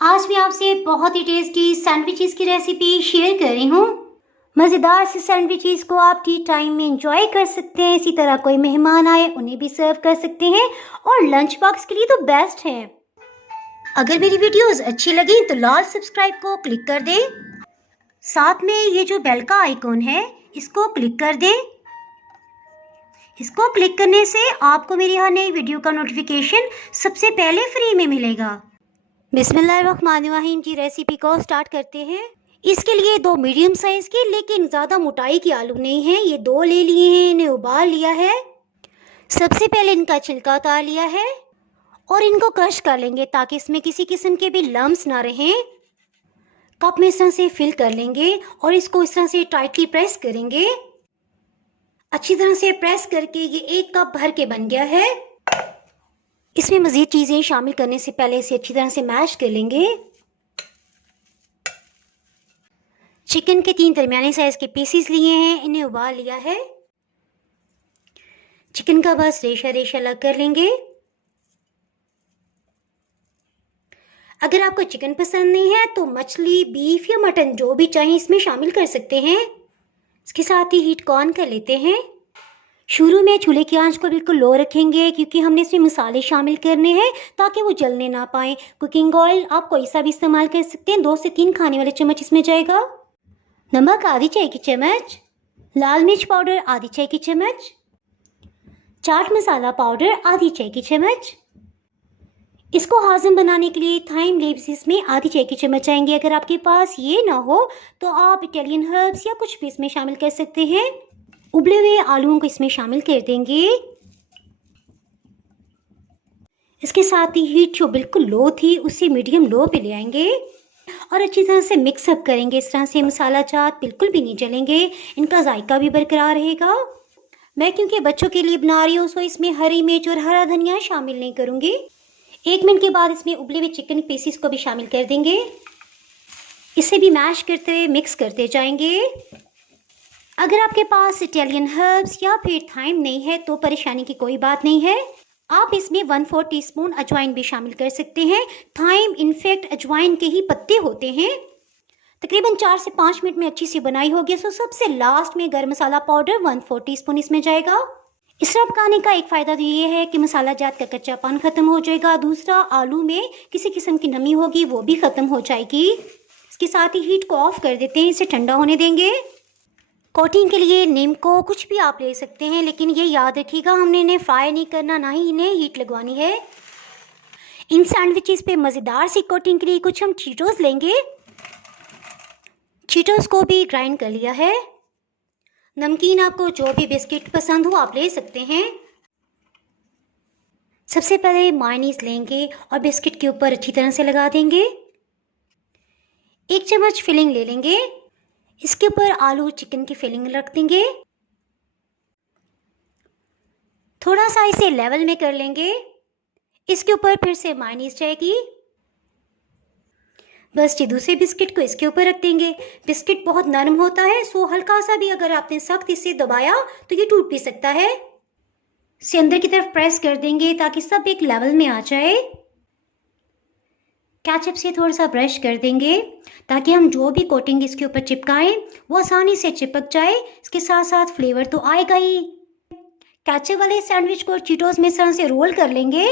आज मैं आपसे बहुत ही टेस्टी सैंडविचेस की रेसिपी शेयर कर रही हूँ। मज़ेदार से सैंडविचेस को आप टी टाइम में एंजॉय कर सकते हैं। इसी तरह कोई मेहमान आए उन्हें भी सर्व कर सकते हैं और लंच बॉक्स के लिए तो बेस्ट है। अगर मेरी वीडियोस अच्छी लगी तो लाल सब्सक्राइब को क्लिक कर दें। साथ में ये जो बेल का आइकॉन है इसको क्लिक कर दें। इसको क्लिक करने से आपको मेरी हर नई वीडियो का नोटिफिकेशन सबसे पहले फ्री में मिलेगा। बिस्मिल्लाहिर्रहमानिर्रहीम जी, रेसिपी को स्टार्ट करते हैं। इसके लिए 2 मीडियम साइज़ के लेकिन ज़्यादा मोटाई के आलू नहीं हैं, ये 2 ले लिए हैं। इन्हें उबाल लिया है। सबसे पहले इनका छिलका उतार लिया है और इनको क्रश कर लेंगे ताकि इसमें किसी किस्म के भी लम्स ना रहें। कप में इस तरह से फिल कर लेंगे और इसको इस तरह से टाइटली प्रेस करेंगे। अच्छी तरह से प्रेस करके ये 1 कप भर के बन गया है। इसमें मज़ीद चीज़ें शामिल करने से पहले इसे अच्छी तरह से मैश कर लेंगे। चिकन के 3 दरमियाने साइज़ के पीसीस लिए हैं, इन्हें उबाल लिया है। चिकन का बस रेशा रेशा अलग कर लेंगे। अगर आपको चिकन पसंद नहीं है तो मछली, बीफ या मटन जो भी चाहें इसमें शामिल कर सकते हैं। इसके साथ ही हीट को ऑन कर लेते हैं। शुरू में चूल्हे की आंच को बिल्कुल लो रखेंगे क्योंकि हमने इसमें मसाले शामिल करने हैं ताकि वो जलने ना पाए। कुकिंग ऑयल आप कोई सा भी इस्तेमाल कर सकते हैं। 2 से 3 खाने वाले चम्मच इसमें जाएगा। नमक आधी चाय की चम्मच, लाल मिर्च पाउडर आधी चाय की चम्मच, चाट मसाला पाउडर आधी चाय की चम्मच। इसको हाज़म बनाने के लिए थाइम लीव्स इसमें आधी चाय की चम्मच आएंगे। अगर आपके पास ये ना हो तो आप इटालियन हर्ब्स या कुछ भी इसमें शामिल कर सकते हैं। उबले हुए आलूओं को इसमें शामिल कर देंगे। इसके साथ ही हीट जो बिल्कुल लो थी उससे मीडियम लो पे ले आएंगे और अच्छी तरह से मिक्सअप करेंगे। इस तरह से मसाला चाट बिल्कुल भी नहीं जलेंगे, इनका जायका भी बरकरार रहेगा। मैं क्योंकि बच्चों के लिए बना रही हूँ सो इसमें हरी मिर्च और हरा धनिया शामिल नहीं करूँगी। 1 मिनट के बाद इसमें उबले हुए चिकन पीसीस को भी शामिल कर देंगे। इसे भी मैश करते मिक्स करते जाएंगे। अगर आपके पास इटालियन हर्ब्स या फिर थाइम नहीं है तो परेशानी की कोई बात नहीं है। आप इसमें 1/4 टीस्पून अजवाइन भी शामिल कर सकते हैं। थाइम इनफैक्ट अजवाइन के ही पत्ते होते हैं। तकरीबन 4 से 5 मिनट में अच्छी सी बनाई होगी। सो सबसे लास्ट में गरम मसाला पाउडर 1/4 टीस्पून इसमें जाएगा। इस तरह पकाने का एक फ़ायदा तो ये है कि मसाला जात का कच्चापन ख़त्म हो जाएगा। दूसरा, आलू में किसी किस्म की नमी होगी वो भी ख़त्म हो जाएगी। इसके साथ ही हीट को ऑफ कर देते हैं, इसे ठंडा होने देंगे। कोटिंग के लिए नीम को कुछ भी आप ले सकते हैं लेकिन ये याद रखिएगा हमने इन्हें फ्राई नहीं करना, ना ही इन्हें हीट लगवानी है। इन सैंडविचेस पे मज़ेदार सी कोटिंग के लिए कुछ हम चीटोस लेंगे। चीटोस को भी ग्राइंड कर लिया है। नमकीन आपको जो भी बिस्किट पसंद हो आप ले सकते हैं। सबसे पहले मायोनीज लेंगे और बिस्किट के ऊपर अच्छी तरह से लगा देंगे। 1 चम्मच फिलिंग ले लेंगे। इसके ऊपर आलू चिकन की फिलिंग रख देंगे। थोड़ा सा इसे लेवल में कर लेंगे। इसके ऊपर फिर से मायोनीज जाएगी। बस ये दूसरे बिस्किट को इसके ऊपर रख देंगे। बिस्किट बहुत नरम होता है सो हल्का सा भी अगर आपने सख्त इसे दबाया तो ये टूट भी सकता है। इसे अंदर की तरफ प्रेस कर देंगे ताकि सब एक लेवल में आ जाए। केचप से थोड़ा सा ब्रश कर देंगे ताकि हम जो भी कोटिंग इसके ऊपर चिपकाएं वो आसानी से चिपक जाए। इसके साथ साथ फ्लेवर तो आएगा ही। केचप वाले सैंडविच को चीटोस में इस तरह से रोल कर लेंगे।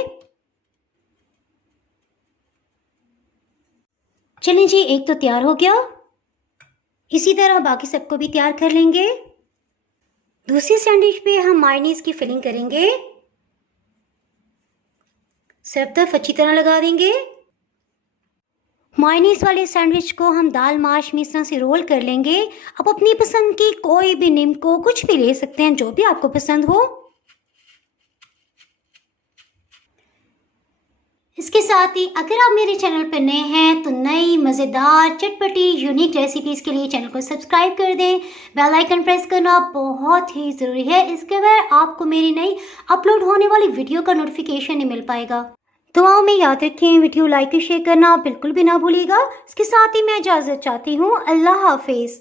चलें जी, एक तो तैयार हो गया। इसी तरह बाकी सबको भी तैयार कर लेंगे। दूसरी सैंडविच पे हम मायोनीज की फिलिंग करेंगे। सब तरफ अच्छी तरह लगा देंगे। मायोनीज वाले सैंडविच को हम दाल माश में इस तरह से रोल कर लेंगे। आप अपनी पसंद की कोई भी नीम को कुछ भी ले सकते हैं जो भी आपको पसंद हो। इसके साथ ही अगर आप मेरे चैनल पर नए हैं तो नई मज़ेदार चटपटी यूनिक रेसिपीज़ के लिए चैनल को सब्सक्राइब कर दें। बेल आइकन प्रेस करना बहुत ही ज़रूरी है। इसके बगैर आपको मेरी नई अपलोड होने वाली वीडियो का नोटिफिकेशन नहीं मिल पाएगा। दुआओं में याद रखें, वीडियो लाइक और शेयर करना बिल्कुल भी ना भूलिएगा। इसके साथ ही मैं इजाज़त चाहती हूँ। अल्लाह हाफिज़।